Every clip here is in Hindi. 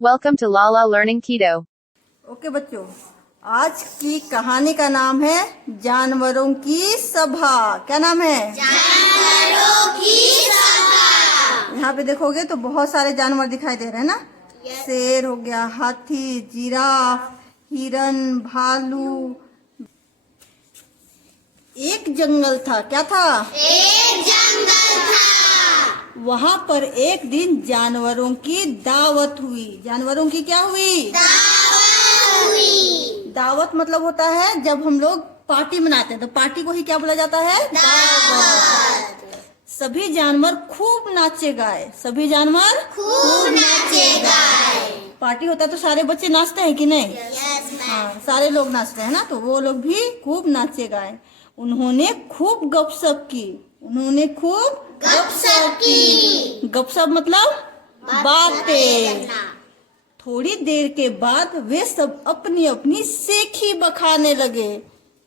Welcome to Lala Learning Keto. Okay बच्चों, आज की कहानी का नाम है जानवरों की सभा। क्या नाम है? जानवरों की सभा। यहाँ पे देखोगे तो बहुत सारे जानवर दिखाई दे रहे हैं ना। शेर हो गया, हाथी, जिराफ, हिरन, भालू। एक जंगल था। क्या था? एक जंगल था। वहाँ पर एक दिन जानवरों की दावत हुई। जानवरों की क्या हुई? दावत मतलब होता है जब हम लोग पार्टी मनाते हैं तो पार्टी को ही क्या बोला जाता है? दावत। सभी जानवर खूब नाचे गाए। सभी जानवर खूब नाचे गाए। पार्टी होता है तो सारे बच्चे नाचते हैं कि नहीं? हाँ, सारे लोग नाचते हैं ना, तो वो लोग भी खूब नाचे गाए। उन्होंने खूब गपशप की। उन्होंने खूब गपशप की। गपशप मतलब बातें। थोड़ी देर के बाद वे सब अपनी अपनी सेखी बखाने लगे।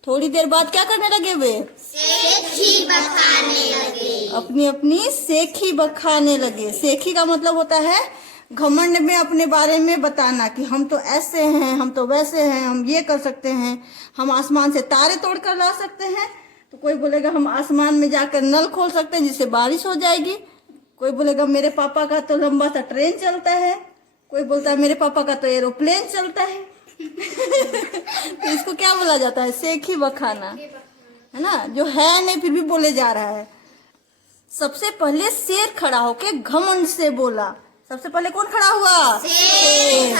थोड़ी देर बाद क्या करने लगे? वे सेखी बखाने लगे। अपनी अपनी सेखी बखाने लगे। सेखी का मतलब होता है घमंड में अपने बारे में बताना कि हम तो ऐसे हैं, हम तो वैसे हैं, हम ये कर सकते हैं, हम आसमान से तारे तोड़ कर ला सकते हैं। तो कोई बोलेगा हम आसमान में जाकर नल खोल सकते हैं जिससे बारिश हो जाएगी। कोई बोलेगा मेरे पापा का तो लंबा सा ट्रेन चलता है। कोई बोलता है मेरे पापा का तो एरोप्लेन चलता है। तो इसको क्या बोला जाता है? सेखी बखाना, है ना, जो है नहीं फिर भी बोले जा रहा है। सबसे पहले शेर खड़ा होके घमंड से बोला। सबसे पहले कौन खड़ा हुआ? शेर।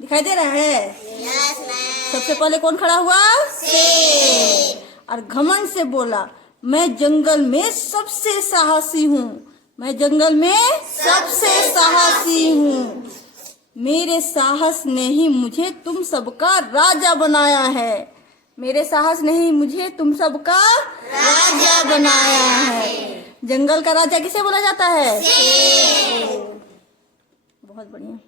दिखाई दे रहा है? सबसे पहले कौन खड़ा हुआ? शेर। और घमंड से बोला, मैं जंगल में सबसे साहसी हूँ। मैं जंगल में सबसे साहसी हूँ। मेरे साहस ने ही मुझे तुम सबका राजा बनाया है। मेरे साहस ने ही मुझे तुम सबका राजा बनाया है। जंगल का राजा किसे बोला जाता है? बहुत बढ़िया।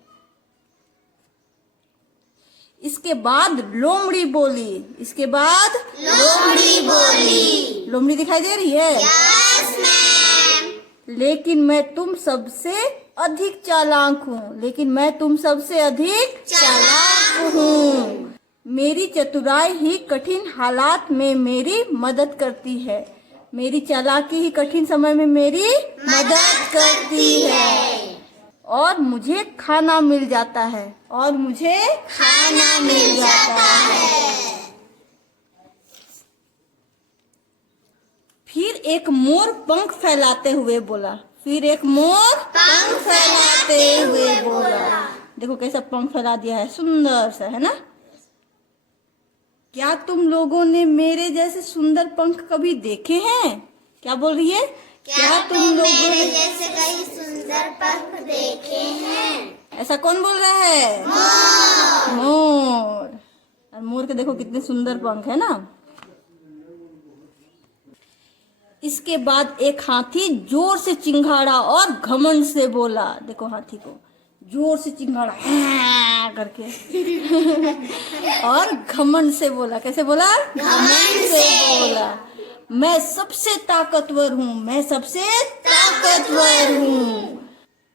इसके बाद लोमड़ी बोली। इसके बाद लोमड़ी बोली। लोमड़ी दिखाई दे रही है? Yes ma'am. लेकिन मैं तुम सबसे अधिक चालाक हूँ। लेकिन मैं तुम सबसे अधिक चालाक हूँ। मेरी चतुराई ही कठिन हालात में मेरी मदद करती है। मेरी चालाकी ही कठिन समय में मेरी मदद करती है। और मुझे खाना मिल जाता है। और मुझे खाना मिल जाता है। फिर एक मोर पंख फैलाते हुए बोला। फिर एक मोर पंख फैलाते हुए बोला। देखो कैसा पंख फैला दिया है, सुंदर सा, है ना। क्या तुम लोगों ने मेरे जैसे सुंदर पंख कभी देखे हैं? क्या बोल रही है? क्या तुम लोगों ने जैसे कई सुंदर पंख देखे हैं? ऐसा कौन बोल रहा है? मोर। और मोर के देखो कितने सुंदर पंख है ना। इसके बाद एक हाथी जोर से चिंघाड़ा और घमंड से बोला। देखो हाथी को जोर से चिंघाड़ा करके और घमंड से बोला। कैसे बोला? घमंड से बोला। मैं सबसे ताकतवर हूँ। मैं सबसे ताकतवर हूँ।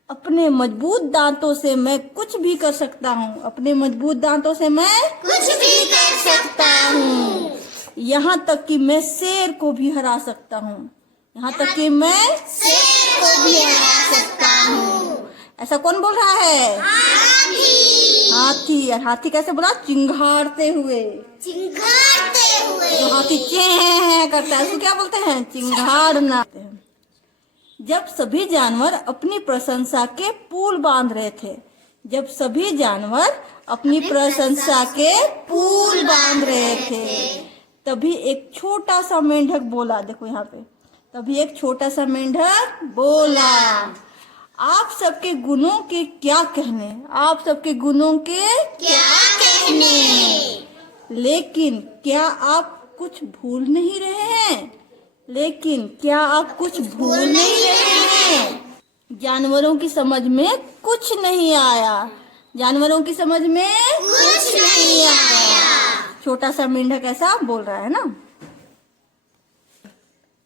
अपने मजबूत दांतों से मैं कुछ भी कर सकता हूँ। अपने मजबूत दांतों से मैं कुछ भी कर सकता हूँ। यहाँ तक कि मैं शेर को भी हरा सकता हूँ। यहाँ तक कि मैं शेर को भी हरा सकता हूँ। ऐसा कौन बोल रहा है? हाथी। हाथी। और हाथी कैसे बोला? चिंघाड़ते हुए। चिंघाड़ते हुए। जो हाथी चें करता है उसको क्या बोलते हैं? चिंघाड़ना। जब सभी जानवर अपनी प्रशंसा के पुल बांध रहे थे। जब सभी जानवर अपनी प्रशंसा के पुल बांध रहे थे तभी एक छोटा सा मेंढक बोला। देखो यहाँ पे, तभी एक छोटा सा मेंढक बोला। आप सबके गुणों के क्या कहने? आप सबके गुणों के क्या कहने? लेकिन क्या आप कुछ भूल नहीं रहे हैं? लेकिन क्या आप कुछ भूल नहीं रहे हैं? जानवरों की समझ में कुछ नहीं आया। जानवरों की समझ में कुछ नहीं आया। छोटा सा मेंढक ऐसा बोल रहा है ना।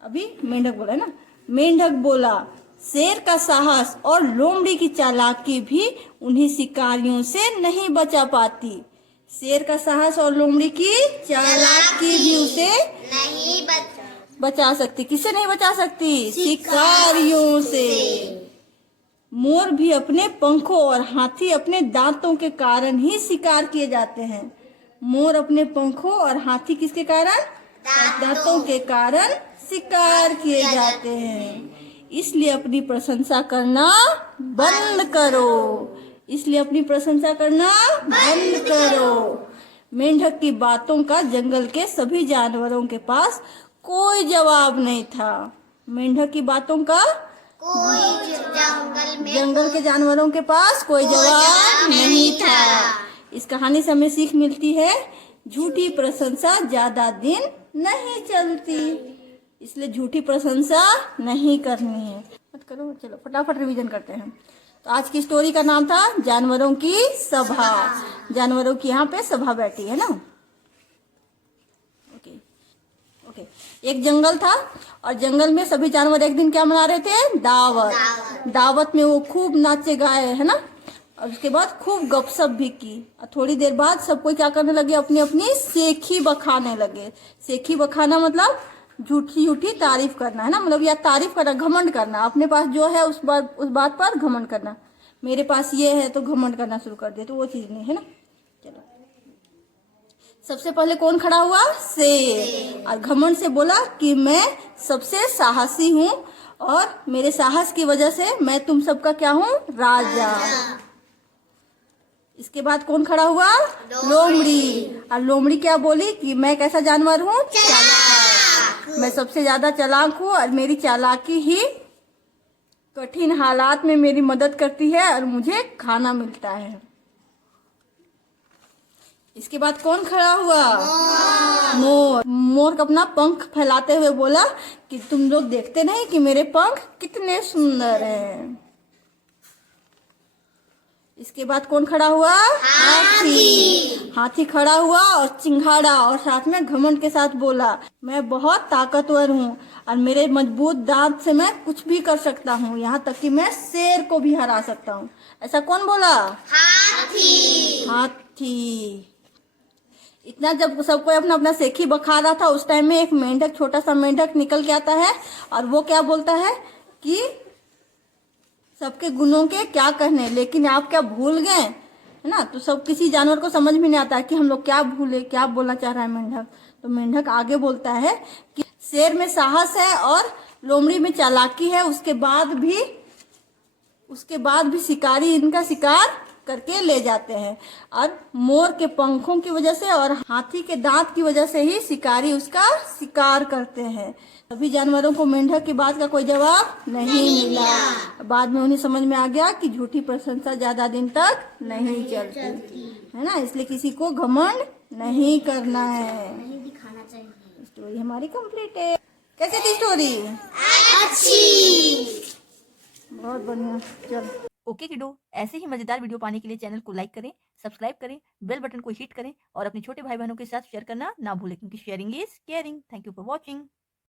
अभी मेंढक बोला है ना। मेंढक बोला, शेर का साहस और लोमड़ी की चालाकी भी उन्हीं शिकारियों से नहीं बचा पाती। शेर का साहस और लोमड़ी की चालाकी भी उसे नहीं बचा सकती। किससे नहीं बचा सकती? शिकारियों से। मोर भी अपने पंखों और हाथी अपने दांतों के कारण ही शिकार किए जाते हैं। मोर अपने पंखों और हाथी किसके कारण? दांतों के कारण शिकार किए जाते हैं। इसलिए अपनी प्रशंसा करना बंद करो। इसलिए अपनी प्रशंसा करना बंद करो। मेंढक की बातों का जंगल के सभी जानवरों के पास कोई जवाब नहीं था। मेंढक की बातों का कोई जंगल के जानवरों के पास कोई जवाब नहीं था। इस कहानी से हमें सीख मिलती है, झूठी प्रशंसा ज्यादा दिन नहीं चलती। इसलिए झूठी प्रशंसा नहीं करनी है। मत करो, चलो फटाफट रिवीजन करते हैं। तो आज की स्टोरी का नाम था जानवरों की सभा। जानवरों की यहाँ पे सभा बैठी है ना। ओके। एक जंगल था और जंगल में सभी जानवर एक दिन क्या मना रहे थे? दावत। दावत में वो खूब नाचे गाए है ना, और उसके बाद खूब गपशप भी की। और थोड़ी देर बाद सब कोई क्या करने लगे? अपनी अपनी सेखी बखाने लगे। सेखी बखाना मतलब झूठी झूठी तारीफ करना है ना, मतलब या तारीफ करना, घमंड करना। अपने पास जो है उस बात पर घमंड करना। मेरे पास ये है तो घमंड करना शुरू कर दे, तो वो चीज नहीं है ना। चलो, सबसे पहले कौन खड़ा हुआ? शेर। और घमंड से बोला कि मैं सबसे साहसी हूँ और मेरे साहस की वजह से मैं तुम सबका क्या हूँ? राजा। इसके बाद कौन खड़ा हुआ? लोमड़ी। और लोमड़ी क्या बोली कि मैं कैसा जानवर हूँ? चालाक। मैं सबसे ज्यादा चालाक हूँ और मेरी चालाकी ही कठिन हालात में मेरी मदद करती है और मुझे खाना मिलता है। इसके बाद कौन खड़ा हुआ? मोर। मोर का अपना पंख फैलाते हुए बोला कि तुम लोग देखते नहीं कि मेरे पंख कितने सुंदर हैं। इसके बाद कौन खड़ा हुआ? हाथी। हाथी खड़ा हुआ और चिंघाड़ा और साथ में घमंड के साथ बोला, मैं बहुत ताकतवर हूँ और मेरे मजबूत दांत से मैं कुछ भी कर सकता हूँ, यहाँ तक कि मैं शेर को भी हरा सकता हूँ। ऐसा कौन बोला? हाथी। हाथी। इतना जब सब कोई अपना अपना सेखी बखा रहा था, उस टाइम में एक मेंढक, छोटा सा मेंढक निकल के आता है और वो क्या बोलता है कि सबके गुणों के क्या कहने, लेकिन आप क्या भूल गए, है ना। तो सब किसी जानवर को समझ में नहीं आता है कि हम लोग क्या भूले, क्या बोलना चाह रहा है मेंढक। तो मेंढक आगे बोलता है कि शेर में साहस है और लोमड़ी में चालाकी है, उसके बाद भी शिकारी इनका शिकार करके ले जाते हैं। और मोर के पंखों की वजह से और हाथी के दांत की वजह से ही शिकारी उसका शिकार करते हैं। सभी जानवरों को मेंढक की बात का कोई जवाब नहीं मिला। बाद में उन्हें समझ में आ गया कि झूठी प्रशंसा ज्यादा दिन तक नहीं चलती है ना। इसलिए किसी को घमंड नहीं करना है। नहीं दिखाना चाहिए। स्टोरी हमारी कंप्लीट है। कैसी थी स्टोरी? अच्छी। बहुत बढ़िया। चल, ओके किडो, ऐसे ही मजेदार वीडियो पाने के लिए चैनल को लाइक करें, सब्सक्राइब करें, बेल बटन को हिट करें और अपने छोटे भाई बहनों के साथ शेयर करना ना भूलें, क्योंकि sharing is caring. Thank you for watching.